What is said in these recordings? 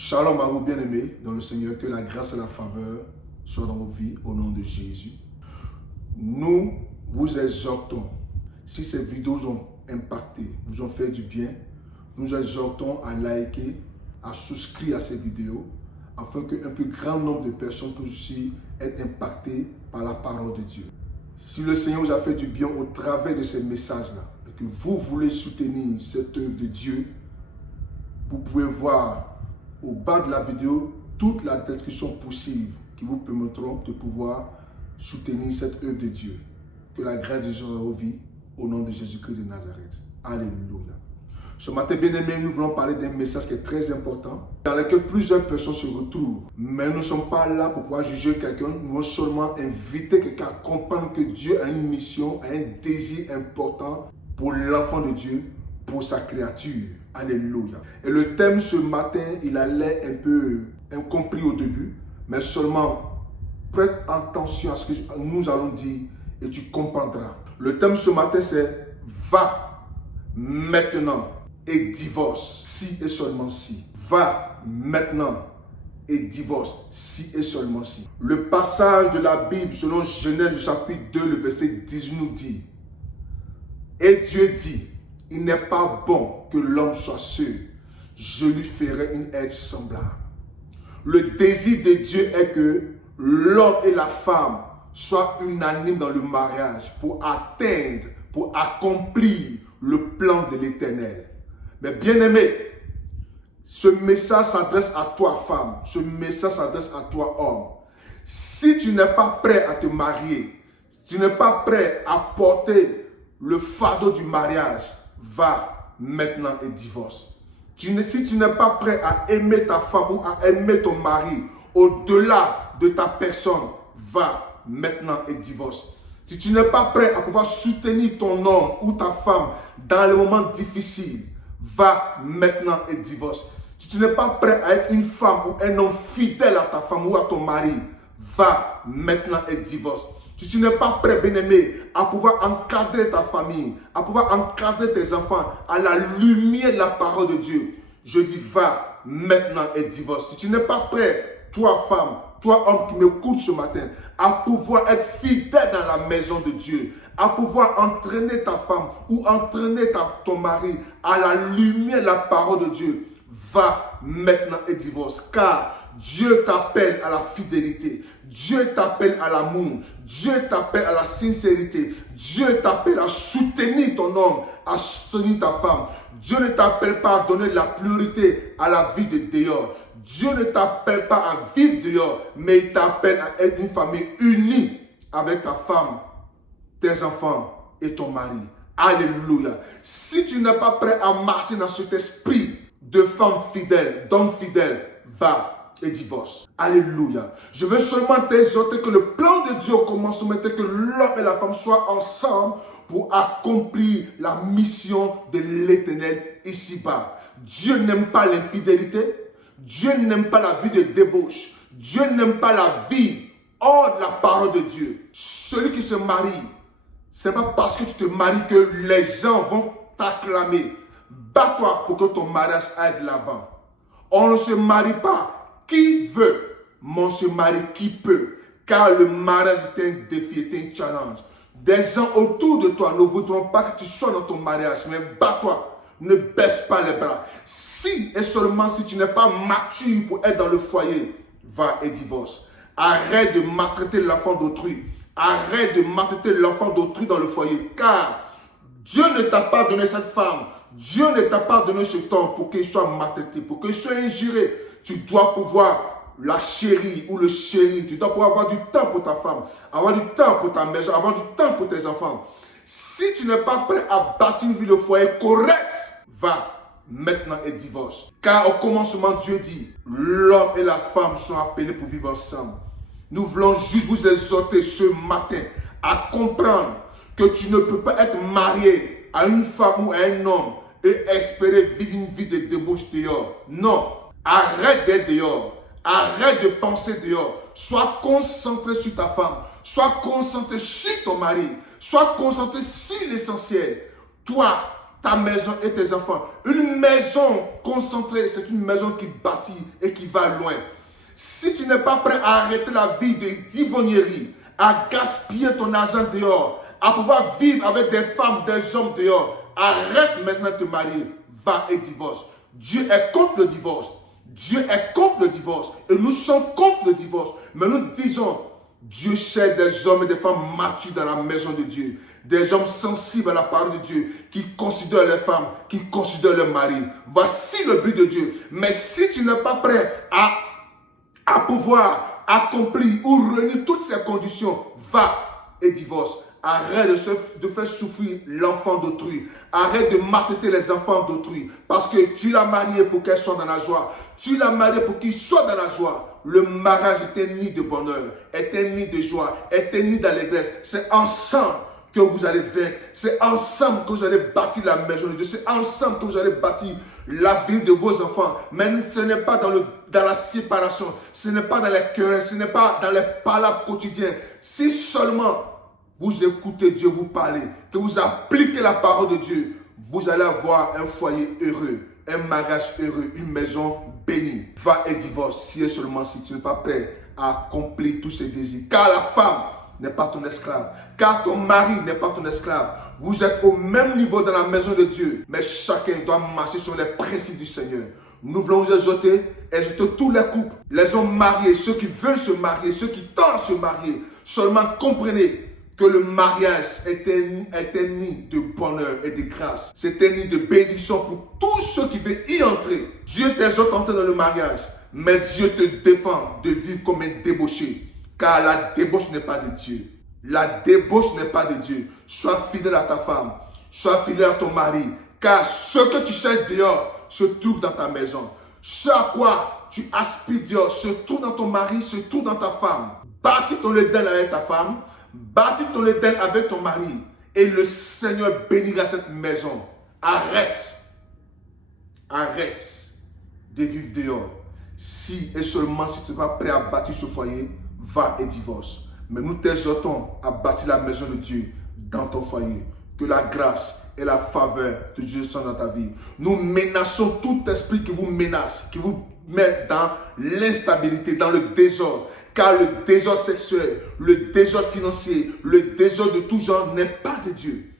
Shalom à vous bien-aimés dans le Seigneur, que la grâce et la faveur soient dans vos vies au nom de Jésus. Nous vous exhortons, si ces vidéos vous ont impacté, vous ont fait du bien, nous exhortons à liker, à souscrire à ces vidéos, afin qu'un plus grand nombre de personnes puissent aussi être impactées par la parole de Dieu. Si le Seigneur vous a fait du bien au travers de ces messages-là, et que vous voulez soutenir cette œuvre de Dieu, vous pouvez voir au bas de la vidéo toute la description possible qui vous permettront de pouvoir soutenir cette œuvre de Dieu. Que la grâce de Dieu dans vos vies, au nom de Jésus-Christ de Nazareth. Alléluia. Ce matin, bien-aimés, nous voulons parler d'un message qui est très important, dans lequel plusieurs personnes se retrouvent. Mais nous ne sommes pas là pour pouvoir juger quelqu'un. Nous voulons seulement inviter quelqu'un à comprendre que Dieu a une mission, a un désir important pour l'enfant de Dieu, pour sa créature. Alléluia. Et le thème ce matin, il allait un peu incompris au début, mais seulement prête attention à ce que nous allons dire et tu comprendras. Le thème ce matin, c'est « Va maintenant et divorce, si et seulement si. » Va maintenant et divorce, si et seulement si. Le passage de la Bible selon Genèse chapitre 2, le verset 18 nous dit « Et Dieu dit, il n'est pas bon que l'homme soit seul. Je lui ferai une aide semblable. » Le désir de Dieu est que l'homme et la femme soient unanimes dans le mariage pour atteindre, pour accomplir le plan de l'Éternel. Mais bien aimé, ce message s'adresse à toi femme, ce message s'adresse à toi homme. Si tu n'es pas prêt à te marier, si tu n'es pas prêt à porter le fardeau du mariage, va maintenant et divorce. Si tu n'es pas prêt à aimer ta femme ou à aimer ton mari au-delà de ta personne, va maintenant et divorce. Si tu n'es pas prêt à pouvoir soutenir ton homme ou ta femme dans les moments difficiles, va maintenant et divorce. Si tu n'es pas prêt à être une femme ou un homme fidèle à ta femme ou à ton mari, va maintenant et divorce. Si tu n'es pas prêt, bien-aimé, à pouvoir encadrer ta famille, à pouvoir encadrer tes enfants à la lumière de la parole de Dieu, je dis va maintenant et divorce. Si tu n'es pas prêt, toi femme, toi homme qui m'écoute ce matin, à pouvoir être fidèle dans la maison de Dieu, à pouvoir entraîner ta femme ou entraîner ton mari à la lumière de la parole de Dieu, va maintenant et divorce. Car Dieu t'appelle à la fidélité. Dieu t'appelle à l'amour. Dieu t'appelle à la sincérité. Dieu t'appelle à soutenir ton homme, à soutenir ta femme. Dieu ne t'appelle pas à donner de la priorité à la vie de dehors. Dieu ne t'appelle pas à vivre dehors, mais il t'appelle à être une famille unie avec ta femme, tes enfants et ton mari. Alléluia. Si tu n'es pas prêt à marcher dans cet esprit de femme fidèle, d'homme fidèle, va et divorce. Alléluia. Je veux seulement t'exhorter que le plan de Dieu au commencement était que l'homme et la femme soient ensemble pour accomplir la mission de l'Éternel ici-bas. Dieu n'aime pas l'infidélité. Dieu n'aime pas la vie de débauche. Dieu n'aime pas la vie hors de la parole de Dieu. Celui qui se marie, ce n'est pas parce que tu te maries que les gens vont t'acclamer. Bats-toi pour que ton mariage aille de l'avant. On ne se marie pas qui veut, mais on se marie qui peut. Car le mariage est un défi, est un challenge. Des gens autour de toi ne voudront pas que tu sois dans ton mariage, mais bats-toi. Ne baisse pas les bras. Si et seulement si tu n'es pas mature pour être dans le foyer, va et divorce. Arrête de maltraiter l'enfant d'autrui. Arrête de maltraiter l'enfant d'autrui dans le foyer. Car Dieu ne t'a pas donné cette femme. Dieu ne t'a pas donné ce temps pour qu'il soit maltraité, pour qu'il soit injuré. Tu dois pouvoir la chérie ou le chéri. Tu dois pouvoir avoir du temps pour ta femme, avoir du temps pour ta maison, avoir du temps pour tes enfants. Si tu n'es pas prêt à bâtir une vie de foyer correcte, va maintenant et divorce. Car au commencement, Dieu dit, l'homme et la femme sont appelés pour vivre ensemble. Nous voulons juste vous exhorter ce matin à comprendre que tu ne peux pas être marié à une femme ou à un homme et espérer vivre une vie de débauche dehors. Non, arrête d'être dehors. Arrête de penser dehors. Sois concentré sur ta femme. Sois concentré sur ton mari. Sois concentré sur l'essentiel. Toi, ta maison et tes enfants. Une maison concentrée, c'est une maison qui bâtit et qui va loin. Si tu n'es pas prêt à arrêter la vie d'ivrognerie, à gaspiller ton argent dehors, à pouvoir vivre avec des femmes, des hommes dehors, arrête maintenant de te marier, va et divorce. Dieu est contre le divorce. Dieu est contre le divorce. Et nous sommes contre le divorce. Mais nous disons, Dieu cherche des hommes et des femmes matures dans la maison de Dieu. Des hommes sensibles à la parole de Dieu, qui considèrent les femmes, qui considèrent le mari. Voici le but de Dieu. Mais si tu n'es pas prêt à pouvoir accomplir ou réunir toutes ces conditions, va et divorce. Arrête de faire souffrir l'enfant d'autrui. Arrête de maltraiter les enfants d'autrui. Parce que tu l'as marié pour qu'elle soit dans la joie. Tu l'as marié pour qu'il soit dans la joie. Le mariage est un nid de bonheur, est un nid de joie, est un nid d'allégresse. C'est ensemble que vous allez vaincre. C'est ensemble que vous allez bâtir la maison de Dieu. C'est ensemble que vous allez bâtir la vie de vos enfants. Mais ce n'est pas dans la séparation. Ce n'est pas dans les querelles. Ce n'est pas dans les palabres quotidiennes. Si seulement vous écoutez Dieu vous parler, que vous appliquez la parole de Dieu, vous allez avoir un foyer heureux, un mariage heureux, une maison bénie. Va et divorce si et seulement si tu n'es pas prêt à accomplir tous ces désirs. Car la femme n'est pas ton esclave. Car ton mari n'est pas ton esclave. Vous êtes au même niveau dans la maison de Dieu. Mais chacun doit marcher sur les principes du Seigneur. Nous voulons vous exhorter tous les couples, les hommes mariés, ceux qui veulent se marier, ceux qui tentent à se marier. Seulement comprenez que le mariage est un nid de bonheur et de grâce. C'est un nid de bénédiction pour tous ceux qui veulent y entrer. Dieu t'exhorte à entrer dans le mariage, mais Dieu te défend de vivre comme un débauché. Car la débauche n'est pas de Dieu. La débauche n'est pas de Dieu. Sois fidèle à ta femme. Sois fidèle à ton mari. Car ce que tu cherches dehors se trouve dans ta maison. Ce à quoi tu aspires dehors se trouve dans ton mari, se trouve dans ta femme. Bâtis ton Éden avec ta femme. Bâtis ton Éden avec ton mari. Et le Seigneur bénira cette maison. Arrête de vivre dehors. Si et seulement si tu n'es pas prêt à bâtir ce foyer, va et divorce. Mais nous t'exhortons à bâtir la maison de Dieu dans ton foyer. Que la grâce et la faveur de Dieu soient dans ta vie. Nous menaçons tout esprit qui vous menace, qui vous met dans l'instabilité, dans le désordre. Car le désordre sexuel, le désordre financier, le désordre de tout genre n'est pas de Dieu.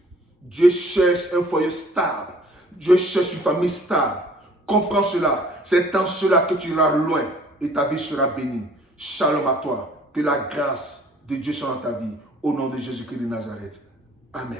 Dieu cherche un foyer stable. Dieu cherche une famille stable. Comprends cela. C'est en cela que tu iras loin et ta vie sera bénie. Shalom à toi. Que la grâce de Dieu soit dans ta vie. Au nom de Jésus-Christ de Nazareth. Amen.